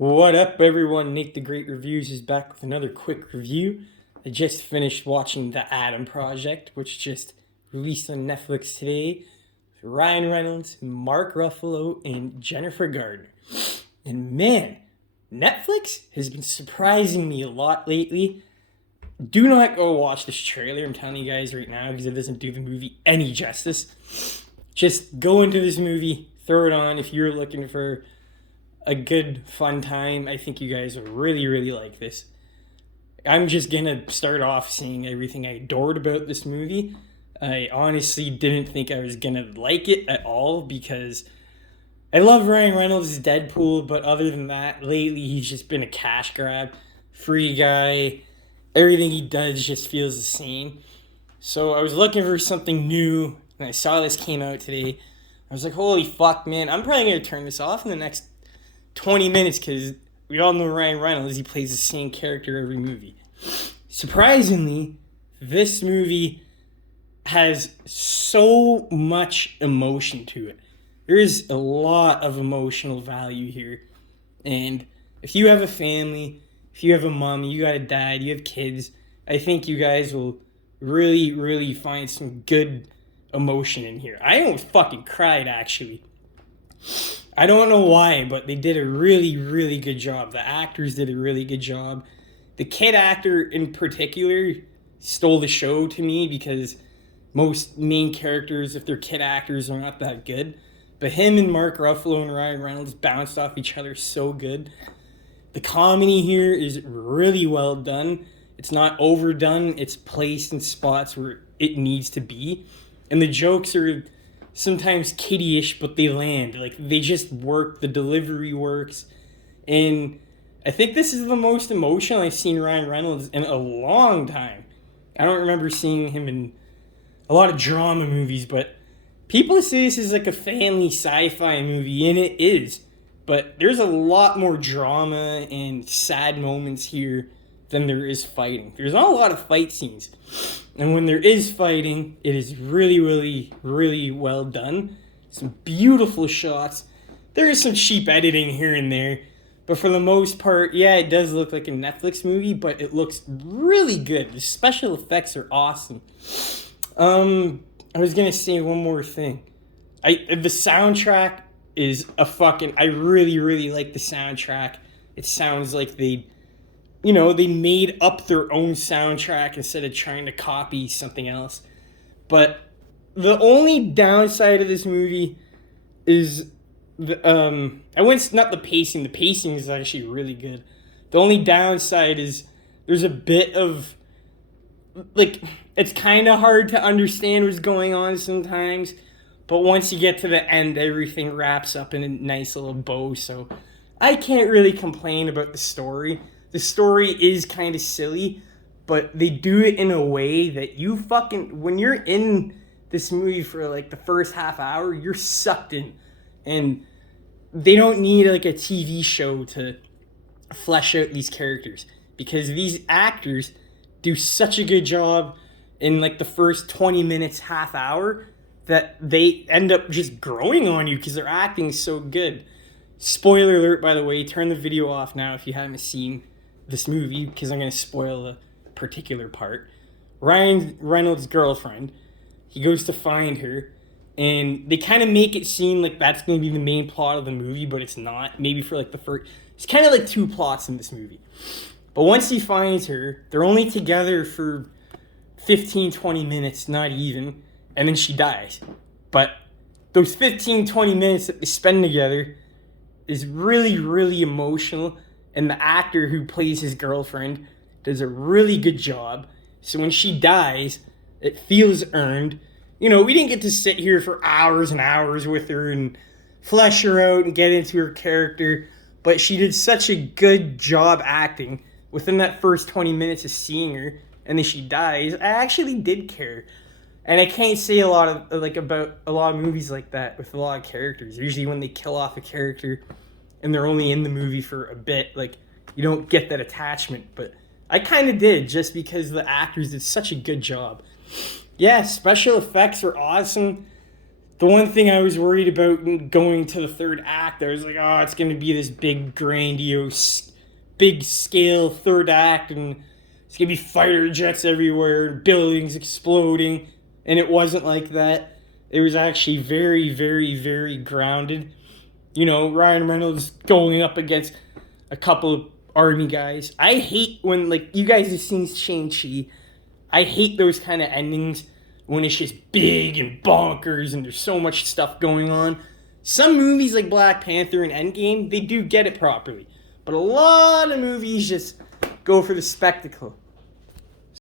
What up, everyone? Nick the Great Reviews is back with another quick review. I just finished watching The Adam Project, which just released on Netflix today. Ryan Reynolds, Mark Ruffalo, and Jennifer Gardner. And man, Netflix has been surprising me a lot lately. Do not go watch this trailer, I'm telling you guys right now, because it doesn't do the movie any justice. Just go into this movie, throw it on if you're looking for a good, fun time. I think you guys will really, really like this. I'm just gonna start off saying everything I adored about this movie. I honestly didn't think I was gonna like it at all because I love Ryan Reynolds' Deadpool, but other than that, lately he's just been a cash grab, free guy. Everything he does just feels the same. So I was looking for something new, and I saw this came out today. I was like, holy fuck, man, I'm probably gonna turn this off in the next 20 minutes because we all know Ryan Reynolds, he plays the same character every movie. Surprisingly, this movie has so much emotion to it. There is a lot of emotional value here. And if you have a family, if you have a mom, you got a dad, you have kids, I think you guys will really, really find some good emotion in here. I almost fucking cried, actually. I don't know why, but they did a really, really good job. The actors did a really good job. The kid actor in particular stole the show to me because most main characters, if they're kid actors, are not that good. But him and Mark Ruffalo and Ryan Reynolds bounced off each other so good. The comedy here is really well done. It's not overdone. It's placed in spots where it needs to be. And the jokes are sometimes kiddie-ish, but they land. Like, they just work. The delivery works. And I think this is the most emotional I've seen Ryan Reynolds in a long time. I don't remember seeing him in a lot of drama movies, but people say this is like a family sci-fi movie, and it is. But there's a lot more drama and sad moments here than there is fighting. There's not a lot of fight scenes. And when there is fighting, it is really, really, really well done. Some beautiful shots. There is some cheap editing here and there. But for the most part, yeah, it does look like a Netflix movie, but it looks really good. The special effects are awesome. I was going to say one more thing. The soundtrack is I really, really like the soundtrack. It sounds like they made up their own soundtrack instead of trying to copy something else. But the only downside of this movie is not the pacing. The pacing is actually really good. The only downside is there's a bit of, like, it's kind of hard to understand what's going on sometimes. But once you get to the end, everything wraps up in a nice little bow. So I can't really complain about the story. The story is kind of silly, but they do it in a way that when you're in this movie for like the first half hour, you're sucked in. And they don't need like a TV show to flesh out these characters because these actors do such a good job in like the first 20 minutes, half hour, that they end up just growing on you because they're acting so good. Spoiler alert, by the way, turn the video off now if you haven't seen this movie because I'm going to spoil a particular part. Ryan Reynolds' girlfriend, he goes to find her, and they kind of make it seem like that's going to be the main plot of the movie, but it's not. Maybe for like the first... It's kind of like two plots in this movie. But once he finds her, they're only together for 15, 20 minutes, not even, and then she dies. But those 15, 20 minutes that they spend together is really, really emotional. And the actor who plays his girlfriend does a really good job. So when she dies, it feels earned. We didn't get to sit here for hours and hours with her and flesh her out and get into her character. But she did such a good job acting within that first 20 minutes of seeing her. And then she dies. I actually did care. And I can't say about a lot of movies like that with a lot of characters. Usually when they kill off a character and they're only in the movie for a bit, like, you don't get that attachment. But I kind of did, just because the actors did such a good job. Yeah, special effects are awesome. The one thing I was worried about going to the third act, I was like, oh, it's going to be this big, grandiose, big scale third act, and it's going to be fighter jets everywhere, buildings exploding, and it wasn't like that. It was actually very, very, very grounded. You know, Ryan Reynolds going up against a couple of army guys. I hate when, like, you guys have seen Shang-Chi. I hate those kind of endings when it's just big and bonkers and there's so much stuff going on. Some movies like Black Panther and Endgame, they do get it properly. But a lot of movies just go for the spectacle.